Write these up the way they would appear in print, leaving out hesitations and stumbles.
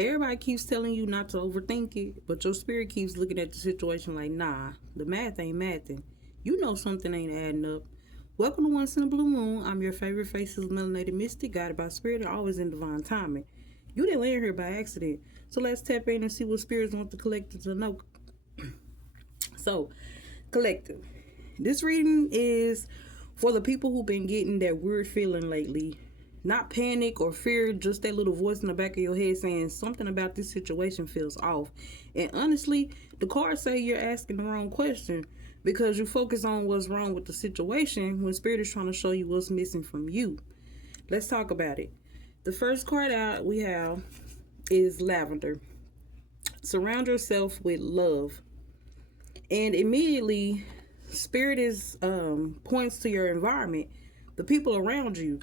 Everybody keeps telling you not to overthink it, but your spirit keeps looking at the situation like, nah, the math ain't mathing. You know something ain't adding up. Welcome to Once in a Blue Moon. I'm your favorite faceless melanated mystic, guided by spirit and always in divine timing. You didn't land here by accident, so let's tap in and see what spirits want the collective to know. So, collective. This reading is for the people who've been getting that weird feeling lately. Not panic or fear, just that little voice in the back of your head saying something about this situation feels off. And honestly, the cards say you're asking the wrong question because you focus on what's wrong with the situation when spirit is trying to show you what's missing from you. Let's talk about it. The first card out we have is lavender. Surround yourself with love. And immediately, spirit is points to your environment, the people around you,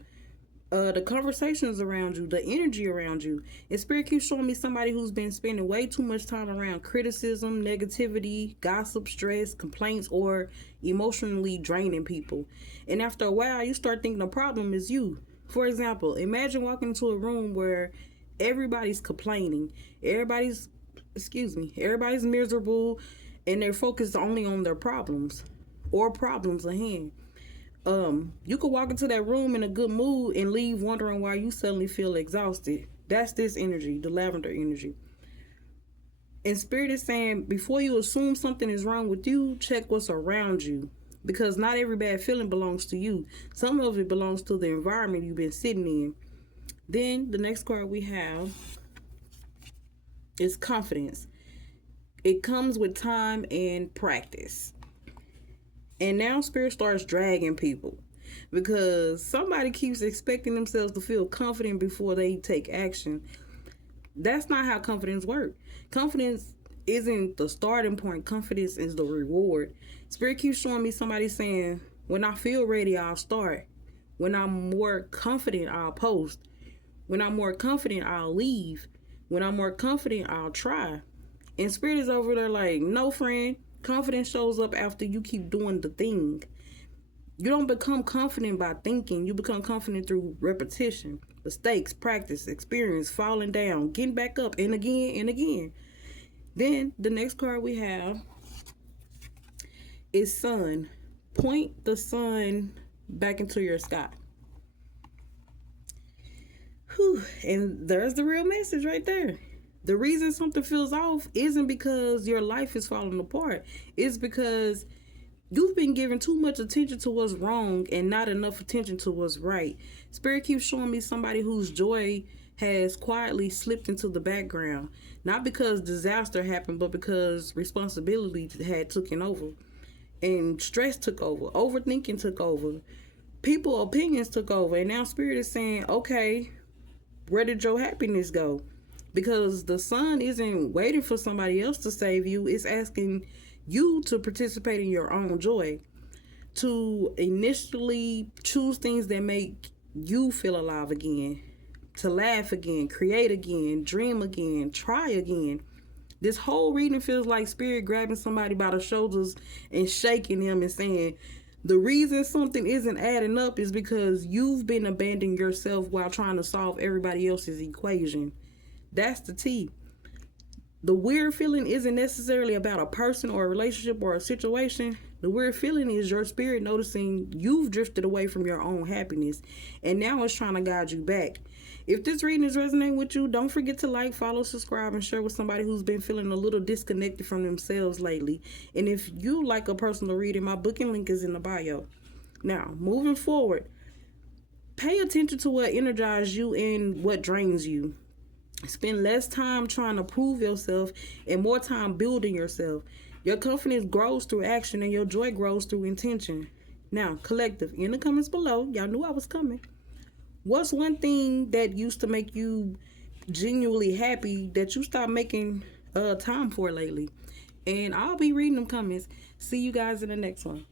the conversations around you, the energy around you. And spirit keeps showing me somebody who's been spending way too much time around criticism, negativity, gossip, stress, complaints, or emotionally draining people. And after a while, you start thinking the problem is you. For example, imagine walking into a room where everybody's complaining, everybody's miserable, and they're focused only on their problems or problems at hand. You could walk into that room in a good mood and leave wondering why you suddenly feel exhausted. That's this energy, the lavender energy. And spirit is saying, before you assume something is wrong with you, check what's around you. Because not every bad feeling belongs to you. Some of it belongs to the environment you've been sitting in. Then the next card we have is confidence. It comes with time and practice. And now spirit starts dragging people because somebody keeps expecting themselves to feel confident before they take action. That's not how confidence works. Confidence isn't the starting point. Confidence is the reward. Spirit keeps showing me somebody saying, when I feel ready, I'll start. When I'm more confident, I'll post. When I'm more confident, I'll leave. When I'm more confident, I'll try. And spirit is over there like, no, friend. Confidence shows up after you keep doing the thing. You don't become confident by thinking. You become confident through repetition, mistakes, practice, experience, falling down, getting back up, and again and again. Then the next card we have is sun. Point the sun back into your sky. Whew. And there's the real message right there. The reason something feels off isn't because your life is falling apart. It's because you've been giving too much attention to what's wrong and not enough attention to what's right. Spirit keeps showing me somebody whose joy has quietly slipped into the background. Not because disaster happened, but because responsibility had taken over. And stress took over. Overthinking took over. People opinions took over. And now spirit is saying, okay, where did your happiness go? Because the sun isn't waiting for somebody else to save you. It's asking you to participate in your own joy. To initially choose things that make you feel alive again. To laugh again, create again, dream again, try again. This whole reading feels like spirit grabbing somebody by the shoulders and shaking them and saying, the reason something isn't adding up is because you've been abandoning yourself while trying to solve everybody else's equation. That's the tea. The weird feeling isn't necessarily about a person or a relationship or a situation. The weird feeling is your spirit noticing you've drifted away from your own happiness, and now it's trying to guide you back. If this reading is resonating with you, don't forget to like, follow, subscribe, and share with somebody who's been feeling a little disconnected from themselves lately. And if you like a personal reading, my booking link is in the bio. Now, moving forward, pay attention to what energizes you and what drains you. Spend less time trying to prove yourself and more time building yourself. Your confidence grows through action and your joy grows through intention. Now, collective, in the comments below, y'all knew I was coming. What's one thing that used to make you genuinely happy that you stopped making time for lately? And I'll be reading them comments. See you guys in the next one.